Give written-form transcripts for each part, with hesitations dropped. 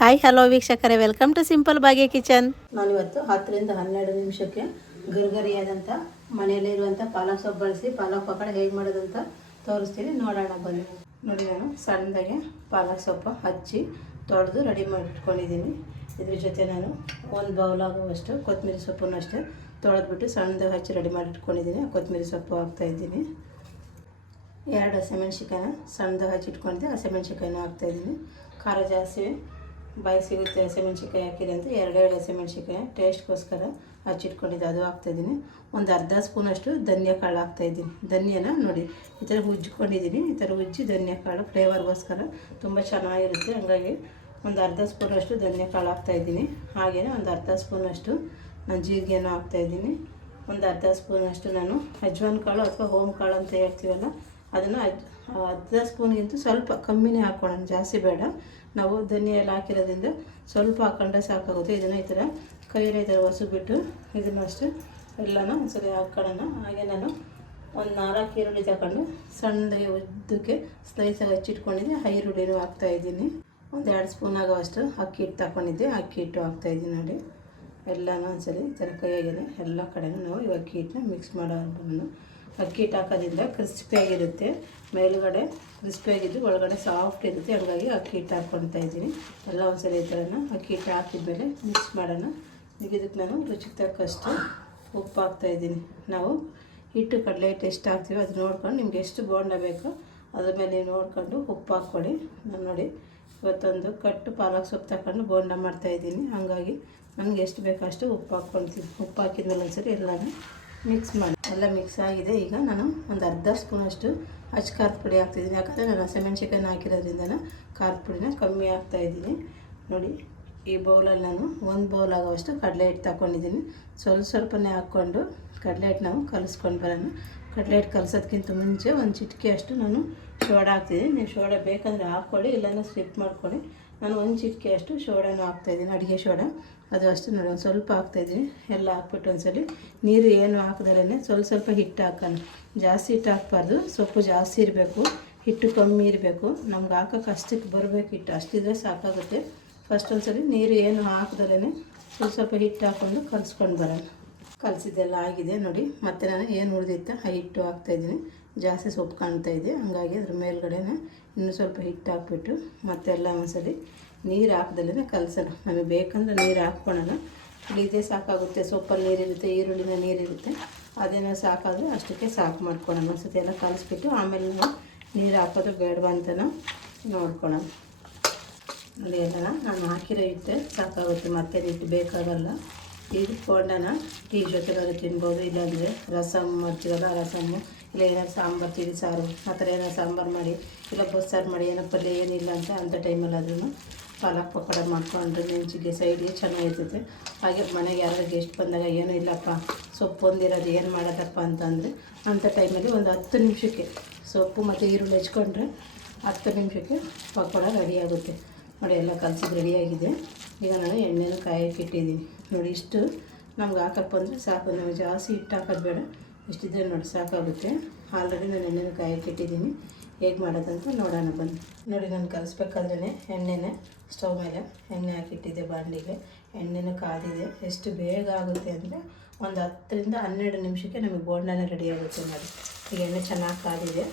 Hi hello ವೀಕ್ಷಕರೇ, welcome to simple Bhagya kitchen. ನಾನಿವತ್ತು 10 ರಿಂದ 12 ನಿಮಿಷಕ್ಕೆ ಗರಿಗರಿಯಾದಂಥ ಮನೆಯಲ್ಲೇ ಇರುವಂಥ ಪಾಲಕ್ ಸೊಪ್ಪು ಬಳಸಿ ಪಾಲಕ್ ಪಕೋಡ ಹೇಗೆ ಮಾಡೋದಂತ ತೋರಿಸ್ತೀನಿ, ನೋಡೋಣ ಬನ್ನಿ. ನೋಡಿ, ನಾನು ಸಣ್ಣದಾಗೆ ಪಾಲಕ್ ಸೊಪ್ಪು ಹಚ್ಚಿ ತೊಳೆದು ರೆಡಿ ಮಾಡಿಟ್ಕೊಂಡಿದ್ದೀನಿ. ಇದ್ರ ಜೊತೆ ನಾನು ಒಂದು ಬೌಲ್ ಆಗುವಷ್ಟು ಕೊತ್ತಂಬರಿ ಸೊಪ್ಪನ್ನು ಅಷ್ಟೇ ತೊಳೆದ್ಬಿಟ್ಟು ಸಣ್ಣದಾಗಿ ಹಚ್ಚಿ ರೆಡಿ ಮಾಡಿಟ್ಕೊಂಡಿದ್ದೀನಿ. ಕೊತ್ತಂಬರಿ ಸೊಪ್ಪು ಹಾಕ್ತಾಯಿದ್ದೀನಿ. 2 ಹಸಿಮೆಣ್ಸಿಕಾಯಿನ ಸಣ್ಣದಾಗಿ ಹಚ್ಚಿಟ್ಕೊಂಡಿದ್ದೆ, ಹಸಿಮೆಣ್ಸಿಕಾಯಿನ ಹಾಕ್ತಾಯಿದ್ದೀನಿ. ಖಾರ ಜಾಸ್ತಿ ಬಾಯಿ ಸಿಗುತ್ತೆ ಹಸಿಮೆಣ್ಸಿಕಾಯಿ ಹಾಕಿದೆ ಅಂತ 2 ಹಸಿಮೆಣ್ಸಿಕಾಯಿ ಟೇಸ್ಟ್ಗೋಸ್ಕರ ಹಚ್ಚಿಟ್ಕೊಂಡಿದ್ದೆ, ಅದು ಹಾಕ್ತಾಯಿದ್ದೀನಿ. ಒಂದು ಅರ್ಧ ಸ್ಪೂನಷ್ಟು ಧನಿಯಾ ಕಾಳು ಹಾಕ್ತಾಯಿದ್ದೀನಿ. ಧನಿಯಾನ ನೋಡಿ ಈ ಥರ ಉಜ್ಜಿಕೊಂಡಿದ್ದೀನಿ. ಈ ಥರ ಉಜ್ಜಿ ಧನಿಯಾ ಕಾಳು ಫ್ಲೇವರ್ಗೋಸ್ಕರ ತುಂಬ ಚೆನ್ನಾಗಿರುತ್ತೆ. ಹಾಗಾಗಿ ಒಂದು ಅರ್ಧ ಸ್ಪೂನಷ್ಟು ಧನಿಯಾ ಕಾಳು ಹಾಕ್ತಾಯಿದ್ದೀನಿ. ಹಾಗೆಯೇ ಒಂದು ಅರ್ಧ ಸ್ಪೂನಷ್ಟು ನಾನು ಜೀರಿಗೆಯನ್ನು ಹಾಕ್ತಾಯಿದ್ದೀನಿ. ಒಂದು ಅರ್ಧ ಸ್ಪೂನಷ್ಟು ನಾನು ಅಜ್ವಾನ್ ಕಾಳು ಅಥವಾ ಹೋಮ್ ಕಾಳು ಅಂತ ಹೇಳ್ತೀವಲ್ಲ, ಅದನ್ನು ಅರ್ಧ ಸ್ಪೂನ್ಗಿಂತ ಸ್ವಲ್ಪ ಕಮ್ಮಿನೇ ಹಾಕ್ಕೊಳ್ಳೋಣ, ಜಾಸ್ತಿ ಬೇಡ. ನಾವು ಧನಿಯಾ ಎಲ್ಲ ಹಾಕಿರೋದ್ರಿಂದ ಸ್ವಲ್ಪ ಹಾಕೊಂಡ್ರೆ ಸಾಕಾಗುತ್ತೆ. ಇದನ್ನು ಈ ಥರ ಕೈಯಲ್ಲಿ ಈ ಥರ ಹೊಸಬಿಟ್ಟು ಇದನ್ನು ಅಷ್ಟು ಎಲ್ಲನೂ ಒಂದ್ಸರಿ ಹಾಕ್ಕೊಳ್ಳೋಣ. ಹಾಗೆ ನಾನು ಒಂದು 4 ಈರುಳ್ಳಿ ತಗೊಂಡು ಸಣ್ಣದಾಗಿ ಉದ್ದಕ್ಕೆ ಸ್ಲೈಸಾಗಿ ಹಚ್ಚಿಟ್ಕೊಂಡಿದ್ದೆ. ಈರುಳ್ಳಿನೂ ಹಾಕ್ತಾಯಿದ್ದೀನಿ. ಒಂದು 2 ಸ್ಪೂನ್ ಆಗೋವಷ್ಟು ಅಕ್ಕಿ ಹಿಟ್ಟು ತಗೊಂಡಿದ್ದೆ, ಅಕ್ಕಿ ಹಿಟ್ಟು ಹಾಕ್ತಾಯಿದ್ದೀನಿ. ನೋಡಿ, ಎಲ್ಲನೂ ಒಂದ್ಸರಿ ಈ ಥರ ಕೈಯಾಗಿದೆ ಎಲ್ಲ ಕಡೆನೂ ನಾವು ಈ ಅಕ್ಕಿ ಹಿಟ್ಟನ್ನ ಮಿಕ್ಸ್ ಮಾಡೋಣ. ಅಕ್ಕಿ ಹಿಟ್ಟು ಹಾಕೋದ್ರಿಂದ ಕ್ರಿಸ್ಪಿಯಾಗಿರುತ್ತೆ, ಮೇಲುಗಡೆ ಕ್ರಿಸ್ಪಿಯಾಗಿದ್ದು ಒಳಗಡೆ ಸಾಫ್ಟ್ ಇರುತ್ತೆ. ಹಾಗಾಗಿ ಅಕ್ಕಿ ಹಿಟ್ಟು ಹಾಕ್ಕೊಳ್ತಾ ಇದ್ದೀನಿ. ಎಲ್ಲ ಒಂದ್ಸಲ ಈ ಥರನ ಅಕ್ಕಿ ಹಿಟ್ಟು ಹಾಕಿದ್ಮೇಲೆ ಮಿಕ್ಸ್ ಮಾಡೋಣ. ಈಗ ಇದಕ್ಕೆ ನಾನು ರುಚಿಗೆ ತಕ್ಕಷ್ಟು ಉಪ್ಪು ಹಾಕ್ತಾಯಿದ್ದೀನಿ. ನಾವು ಹಿಟ್ಟು ಕಡಲೆ ಹಿಟ್ಟು ಎಷ್ಟು ಹಾಕ್ತೀವೋ ಅದು ನೋಡ್ಕೊಂಡು ನಿಮ್ಗೆ ಎಷ್ಟು ಬೋಂಡ ಬೇಕೋ ಅದ್ರ ಮೇಲೆ ನೀವು ನೋಡ್ಕೊಂಡು ಉಪ್ಪು ಹಾಕ್ಕೊಳ್ಳಿ. ನಾನು ನೋಡಿ ಇವತ್ತೊಂದು ಕಟ್ಟು ಪಾಲಕ್ ಸೊಪ್ಪು ತಗೊಂಡು ಬೋಂಡ ಮಾಡ್ತಾಯಿದ್ದೀನಿ. ಹಾಗಾಗಿ ನನಗೆ ಎಷ್ಟು ಬೇಕೋ ಅಷ್ಟು ಉಪ್ಪು ಹಾಕ್ಕೊಳ್ತೀನಿ. ಉಪ್ಪು ಹಾಕಿದ್ಮೇಲೆ ಒಂದ್ಸರಿ ಎಲ್ಲನೂ ಮಿಕ್ಸ್ ಮಾಡಿ ಎಲ್ಲ ಮಿಕ್ಸ್ ಆಗಿದೆ. ಈಗ ನಾನು ಒಂದು ಅರ್ಧ ಸ್ಪೂನಷ್ಟು ಅಚ್ಚ ಖಾರದ ಪುಡಿ ಹಾಕ್ತಿದ್ದೀನಿ. ಯಾಕಂದರೆ ನಾನು ಹಸಿಮೆಣ್ಸಿಕಾಯಿನ ಹಾಕಿರೋದ್ರಿಂದ ಖಾರದ ಪುಡಿನ ಕಮ್ಮಿ ಹಾಕ್ತಾಯಿದ್ದೀನಿ. ನೋಡಿ, ಈ ಬೌಲಲ್ಲಿ ನಾನು 1 ಬೌಲ್ ಆಗೋವಷ್ಟು ಕಡಲೆ ಹಿಟ್ಟು ತಗೊಂಡಿದ್ದೀನಿ. ಸ್ವಲ್ಪನೇ ಹಾಕ್ಕೊಂಡು ಕಡಲೆ ಹಿಟ್ಟು ನಾವು ಕಲಿಸ್ಕೊಂಡು ಬರೋಣ. ಕಡಲೆ ಹಿಟ್ಟು ಕಲಿಸೋದಕ್ಕಿಂತ ಮುಂಚೆ ಒಂದು ಚಿಟಿಕೆ ಅಷ್ಟು ನಾನು ಸೋಡಾ ಹಾಕ್ತಿದ್ದೀನಿ. ನೀವು ಸೋಡಾ ಬೇಕಂದರೆ ಹಾಕ್ಕೊಳ್ಳಿ, ಇಲ್ಲಾಂದರೆ ಸ್ಕಿಪ್ ಮಾಡ್ಕೊಳ್ಳಿ. ನಾನು 1 ಚಿಟಿಕೆ ಅಷ್ಟು ಸೋಡಾನು ಹಾಕ್ತಾಯಿದ್ದೀನಿ, ಅಡುಗೆ ಸೋಡಾ. ಅದು ಅಷ್ಟು ನೋಡಿ ಒಂದು ಸ್ವಲ್ಪ ಹಾಕ್ತಾಯಿದ್ದೀನಿ. ಎಲ್ಲ ಹಾಕ್ಬಿಟ್ಟು ಒಂದ್ಸಲಿ ನೀರು ಏನು ಹಾಕಿದ್ರೇ ಸ್ವಲ್ಪ ಹಿಟ್ಟು ಹಾಕೋಣ. ಜಾಸ್ತಿ ಹಿಟ್ಟು ಹಾಕ್ಬಾರ್ದು, ಸೊಪ್ಪು ಜಾಸ್ತಿ ಇರಬೇಕು, ಹಿಟ್ಟು ಕಮ್ಮಿ ಇರಬೇಕು. ನಮ್ಗೆ ಹಾಕೋಕೆ ಅಷ್ಟಕ್ಕೆ ಬರಬೇಕು ಹಿಟ್ಟು, ಅಷ್ಟಿದ್ರೆ ಸಾಕಾಗುತ್ತೆ. ಫಸ್ಟ್ ಒಂದ್ಸಲಿ ನೀರು ಏನು ಹಾಕಿದ್ರೇ ಸ್ವಲ್ಪ ಹಿಟ್ಟು ಹಾಕ್ಕೊಂಡು ಕಲಿಸ್ಕೊಂಡು ಬರೋಣ. ಕಲಿಸಿದ್ದೆಲ್ಲ ಆಗಿದೆ ನೋಡಿ. ಮತ್ತು ನಾನು ಏನು ಉಳಿದಿತ್ತು ಆ ಹಿಟ್ಟು ಹಾಕ್ತಾಯಿದ್ದೀನಿ. ಜಾಸ್ತಿ ಸೊಪ್ಪು ಕಾಣ್ತಾಯಿದೆ, ಹಂಗಾಗಿ ಅದ್ರ ಮೇಲ್ಗಡೆನೇ ಇನ್ನೂ ಸ್ವಲ್ಪ ಹಿಟ್ಟು ಹಾಕ್ಬಿಟ್ಟು ಮತ್ತೆಲ್ಲ ಒಂದ್ಸಲಿ ನೀರು ಹಾಕ್ದಲ್ಲೇ ಕಲಸೋಣ. ನಮಗೆ ಬೇಕಂದ್ರೆ ನೀರು ಹಾಕ್ಕೊಳ್ಳೋಣ, ಇದೇ ಸಾಕಾಗುತ್ತೆ. ಸೊಪ್ಪಲ್ಲಿ ನೀರಿರುತ್ತೆ, ಈರುಳ್ಳಿನ ನೀರಿರುತ್ತೆ, ಅದೇನೋ ಸಾಕಾದರೆ ಅಷ್ಟಕ್ಕೆ ಸಾಕು ಮಾಡ್ಕೊಳ್ಳೋಣ. ಒಂದ್ಸತಿ ಎಲ್ಲ ಕಲಿಸ್ಬಿಟ್ಟು ಆಮೇಲೆ ನಾವು ನೀರು ಹಾಕೋದು ಬೇಡವಾ ಅಂತ ನೋಡ್ಕೊಳ್ಳೋಣ. ನೋಡಿ, ಎಲ್ಲ ನಾನು ಹಾಕಿರೋ ಹಿಟ್ಟು ಸಾಕಾಗುತ್ತೆ, ಮತ್ತೆ ಹಿಟ್ಟು ಬೇಕಾಗಲ್ಲ. ಇದು ಬೋಂಡನ ಟೀ ಜೊತೆಗಾದ್ರು ತಿನ್ಬೋದು, ಇಲ್ಲಾಂದರೆ ರಸಮ್ ಮಾಡ್ತೀವಲ್ಲ ರಸಮ್ಮು, ಇಲ್ಲ ಏನಾದ್ರು ಸಾಂಬಾರು ತಿಳಿ ಸಾರು ಆ ಥರ ಏನಾದ್ರು ಸಾಂಬಾರು ಮಾಡಿ, ಇಲ್ಲ ಬಸ್ಸಾರು ಮಾಡಿ, ಏನೋ ಪಲ್ಯ ಏನಿಲ್ಲ ಅಂತ ಅಂಥ ಟೈಮಲ್ಲಾದ್ರೂ ಪಾಲಕ್ ಪಕೋಡ ಮಾಡ್ಕೊಂಡ್ರೆ ನೆಂಚಿಗೆ ಸೈಡ್ಗೆ ಚೆನ್ನಾಗಿರ್ತೈತೆ. ಹಾಗೆ ಮನೆಗೆ ಯಾರು ಗೆಸ್ಟ್ ಬಂದಾಗ ಏನೂ ಇಲ್ಲಪ್ಪ ಸೊಪ್ಪು ಹೊಂದಿರೋದು ಏನು ಮಾಡೋದಪ್ಪ ಅಂತಂದರೆ ಅಂಥ ಟೈಮಲ್ಲಿ ಒಂದು 10 ನಿಮಿಷಕ್ಕೆ ಸೊಪ್ಪು ಮತ್ತು ಈರುಳ್ಳಿ ಹೆಚ್ಕೊಂಡ್ರೆ 10 ನಿಮಿಷಕ್ಕೆ ಪಕೋಡ ರೆಡಿಯಾಗುತ್ತೆ. ನೋಡಿ, ಎಲ್ಲ ಕಲಸಿದ್ದು ರೆಡಿಯಾಗಿದೆ. ಈಗ ನಾನು ಎಣ್ಣೆನ ಕಾಯಕ್ಕೆ ಇಟ್ಟಿದ್ದೀನಿ. ನೋಡಿ, ಇಷ್ಟು ನಮ್ಗೆ ಹಾಕಕ್ಕೆ ಬಂದರೆ ಸಾಕು, ನಮಗೆ ಜಾಸ್ತಿ ಹಿಟ್ಟು ಹಾಕೋದು ಬೇಡ, ಇಷ್ಟಿದ್ರೆ ನೋಡಿ ಸಾಕಾಗುತ್ತೆ. ಆಲ್ರೆಡಿ ನಾನು ಎಣ್ಣೆನ ಕಾಯಕ್ಕೆ ಇಟ್ಟಿದ್ದೀನಿ. ಹೇಗೆ ಮಾಡೋದಂತ ನೋಡೋಣ ಬನ್ನಿ. ನೋಡಿ, ನಾನು ಕಲಿಸ್ಬೇಕಾದ್ರೇ ಎಣ್ಣೆನೇ ಸ್ಟವ್ ಮೇಲೆ ಎಣ್ಣೆ ಹಾಕಿಟ್ಟಿದ್ದೆ ಬಾಣಲಿಗೆ. ಎಣ್ಣೆನೂ ಕಾದಿದೆ. ಎಷ್ಟು ಬೇಗ ಆಗುತ್ತೆ ಅಂದರೆ ಒಂದು 10 ರಿಂದ 12 ನಿಮಿಷಕ್ಕೆ ನಮಗೆ ಬೋಂಡನೇ ರೆಡಿ ಆಗುತ್ತೆ. ನೋಡಿ, ಈಗ ಎಣ್ಣೆ ಚೆನ್ನಾಗಿ ಕಾದಿದೆ.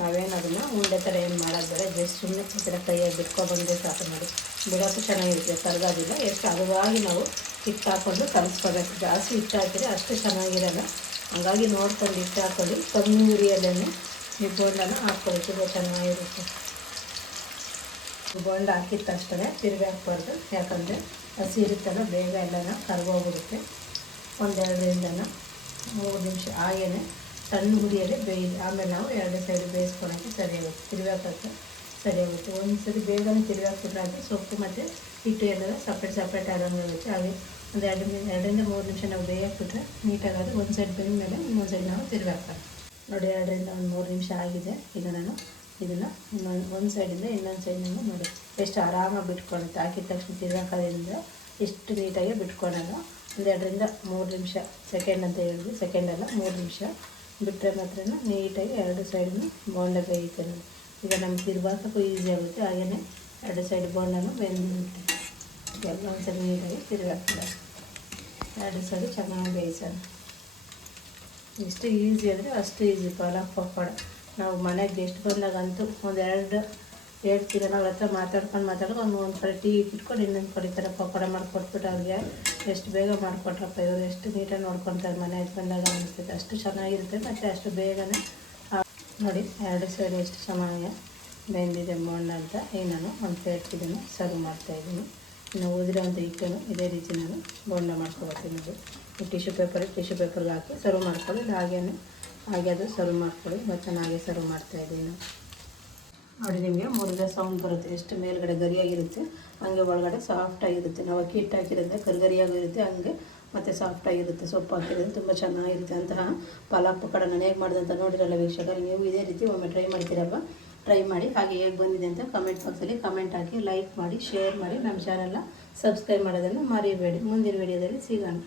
ನಾವೇನು ಅದನ್ನು ಉಂಡೆ ಥರ ಏನು ಮಾಡೋದು ಬೇಡ, ಜಸ್ಟ್ ಸುಮ್ಮನೆ ಈ ಥರ ಕೈಯಾಗಿ ಬಿಟ್ಕೊಬಂದರೆ ಸಾಕು. ನೋಡಿ, ಬಿಡೋಕ್ಕೂ ಚೆನ್ನಾಗಿರುತ್ತೆ, ಕರಗೋದಿಲ್ಲ. ಎಷ್ಟು ಹದವಾಗಿ ನಾವು ಹಿಟ್ಟು ಹಾಕ್ಕೊಂಡು ಕಲಿಸ್ಕೋಬೇಕು. ಜಾಸ್ತಿ ಹಿಟ್ಟು ಹಾಕಿದರೆ ಅಷ್ಟು ಚೆನ್ನಾಗಿರಲ್ಲ, ಹಾಗಾಗಿ ನೋಡ್ಕೊಂಡು ಹಿಟ್ಟು ಹಾಕ್ಕೊಳ್ಳಿ. ಕಮ್ಮಿ ಉರಿಯಲ್ಲೇ ಈ ಬೋಂಡನ ಹಾಕ್ಕೊಳ್ಳಿ, ತುಂಬ ಚೆನ್ನಾಗಿರುತ್ತೆ. ಬೋಂಡ ಹಾಕಿದ ತಕ್ಷಣ ತಿರುಗಿ ಹಾಕ್ಬಾರ್ದು, ಯಾಕಂದರೆ ಹಸಿ ಇರುತ್ತಲ್ಲ ಬೇಗ ಎಲ್ಲನ ಕರ್ಗೋಗ್ಬಿಡುತ್ತೆ. 1-2 ರಿಂದ 3 ನಿಮಿಷ ಹಾಗೇ ಸಣ್ಣ ಹುರಿಯಲ್ಲಿ ಆಮೇಲೆ ನಾವು 2 ಸೈಡ್ ಬೇಯಿಸ್ಕೊಳಕ್ಕೆ ಸರಿಯಾಗುತ್ತೆ, ತಿರುಗಾಕೋಕ್ಕೆ ಸರಿಯಾಗುತ್ತೆ. ಒಂದು ಸರಿ ಬೇಗನೆ ತಿರುಗಾಕ್ಬಿಟ್ರೆ ಅದು ಸೊಪ್ಪು ಮತ್ತು ಹಿಟ್ಟು ಎಲ್ಲ ಸಪ್ರೇಟ್ ಆದಂಗಾಗುತ್ತೆ. ಹಾಗೆ ಒಂದು 2 ರಿಂದ 3 ನಿಮಿಷ ನಾವು ಬೇಯಕ್ಬಿಟ್ರೆ ನೀಟಾಗಾದ್ರೆ ಒಂದು ಸೈಡ್ ಬೆಂದ ಮೇಲೆ ಇನ್ನೊಂದು ಸೈಡ್ ನಾವು ತಿರುಗಾಕ್ತಾರೆ. ನೋಡಿ, 2 ರಿಂದ 3 ನಿಮಿಷ ಆಗಿದೆ. ಈಗ ನಾನು ಇದನ್ನು ಒಂದು ಸೈಡಿಂದ ಇನ್ನೊಂದು ಸೈಡಿಂದ ನೋಡಿ ಎಷ್ಟು ಆರಾಮಾಗಿ ಬಿಟ್ಕೊಳ್ಳುತ್ತೆ. ಹಾಕಿದ ತಕ್ಷಣ ತಿರುಗಾಕೋದ್ರಿಂದ ಎಷ್ಟು ನೀಟಾಗಿ ಬಿಟ್ಕೊಳ್ಳೋಣ. ಒಂದು 2 ರಿಂದ 3 ನಿಮಿಷ, ಸೆಕೆಂಡ್ ಅಂತ ಹೇಳಿದ್ವಿ, ಸೆಕೆಂಡಲ್ಲ 3 ನಿಮಿಷ ಬಿಟ್ಟರೆ ಮಾತ್ರ ನೀಟಾಗಿ 2 ಸೈಡನ್ನು ಬೋಂಡ ಬೇಯುತ್ತೆ. ಈಗ ನಮ್ಗೆ ತಿರುಗಾಕೋಕ್ಕೂ ಈಸಿ ಆಗುತ್ತೆ, ಹಾಗೆಯೇ 2 ಸೈಡ್ ಬೋಂಡನೂ ಬೆಂದಿರುತ್ತೆ. ಎಲ್ಲ ಒಂದ್ಸರಿ ನೀಟಾಗಿ ತಿರುಗಾಕ್ಬಿಡ. 2 ಸರಿ ಚೆನ್ನಾಗಿ ಬೇಯಿಸೋಣ. ಎಷ್ಟು ಈಸಿ ಅಂದರೆ ಅಷ್ಟು ಈಸಿ ಪಾಲಕ್ ಪಕೋಡ. ನಾವು ಮನೆಗೆ ಗೆಸ್ಟ್ ಬಂದಾಗಂತೂ ಎರಡು ದಿನ ಅವ್ರ ಹತ್ರ ಮಾತಾಡ್ಕೊಂಡು ಒಂದು ಕಡೆ ಟೀ ಇಟ್ಕೊಂಡು ಇನ್ನೊಂದು ಕಡೆ ಈ ಥರ ಪಕೋಡ ಮಾಡಿಕೊಟ್ಬಿಟ್ಟು ಅವ್ರಿಗೆ ಎಷ್ಟು ಬೇಗ ಮಾಡಿಕೊಟ್ರಪ್ಪ ಇವರು, ಎಷ್ಟು ನೀಟಾಗಿ ನೋಡ್ಕೊತಾರೆ ಮನೆ ಬಂದಾಗ ಅನಿಸ್ತೈತೆ. ಅಷ್ಟು ಚೆನ್ನಾಗಿರುತ್ತೆ ಮತ್ತು ಅಷ್ಟು ಬೇಗನೆ ನೋಡಿ 2 ಸೈಡ್ ಎಷ್ಟು ಚೆನ್ನಾಗಿ ಬೆಂದಿದೆ ಬೋಂಡ ಅಂತ. ಈಗ ನಾನು ಒಂದು ಪ್ಲೇಟ್ ಇದನ್ನು ಸರ್ವ್ ಮಾಡ್ತಾಯಿದ್ದೀನಿ. ಇನ್ನು ಉದಿರೋಂಥ ಹಿಟ್ಟನ್ನು ಇದೇ ರೀತಿ ನಾನು ಬೋಂಡ ಮಾಡ್ಕೊಳ್ತೀನಿ. ಇದು ಟಿಶ್ಯೂ ಪೇಪರ್ಗೆ ಹಾಕಿ ಸರ್ವ್ ಮಾಡ್ಕೊಳ್ಳಿ. ಹಾಗೆ ಅದು ಸರ್ವ್ ಮಾಡ್ಕೊಳ್ಳಿ. ಮತ್ತು ನಾನು ಹಾಗೆ ಸರ್ವ್ ಮಾಡ್ತಾಯಿದ್ದೀನಿ. ನೋಡಿ ನಿಮಗೆ ಮುರಿದ ಸೌಂಡ್ ಬರುತ್ತೆ. ಎಷ್ಟು ಮೇಲ್ಗಡೆ ಗರಿಯಾಗಿರುತ್ತೆ ಹಂಗೆ ಒಳಗಡೆ ಸಾಫ್ಟಾಗಿರುತ್ತೆ. ನಾವು ಅಕ್ಕಿ ಹಿಟ್ಟು ಹಾಕಿರೋದ್ರೆ ಕರಿಗರಿಯಾಗಿರುತ್ತೆ, ಹಂಗೆ ಮತ್ತು ಸಾಫ್ಟಾಗಿರುತ್ತೆ. ಸೊಪ್ಪು ಹಾಕಿರೋದು ತುಂಬ ಚೆನ್ನಾಗಿರುತ್ತೆ. ಅಂತಹ ಪಾಲಕ್ ಪಕೋಡ ನಾನು ಹೇಗೆ ಮಾಡಿದೆ ಅಂತ ನೋಡಿರಲ್ಲ ವೀಕ್ಷಕರು, ನೀವು ಇದೇ ರೀತಿ ಒಮ್ಮೆ ಟ್ರೈ ಮಾಡ್ತೀರಲ್ವ, ಟ್ರೈ ಮಾಡಿ. ಹಾಗೆ ಹೇಗೆ ಬಂದಿದೆ ಅಂತ ಕಮೆಂಟ್ ಬಾಕ್ಸಲ್ಲಿ ಕಮೆಂಟ್ ಹಾಕಿ, ಲೈಕ್ ಮಾಡಿ, ಶೇರ್ ಮಾಡಿ, ನಮ್ಮ ಚಾನಲ್ನ ಸಬ್ಸ್ಕ್ರೈಬ್ ಮಾಡೋದನ್ನು ಮರಿಬೇಡಿ. ಮುಂದಿನ ವಿಡಿಯೋದಲ್ಲಿ ಸಿಗೋಣ.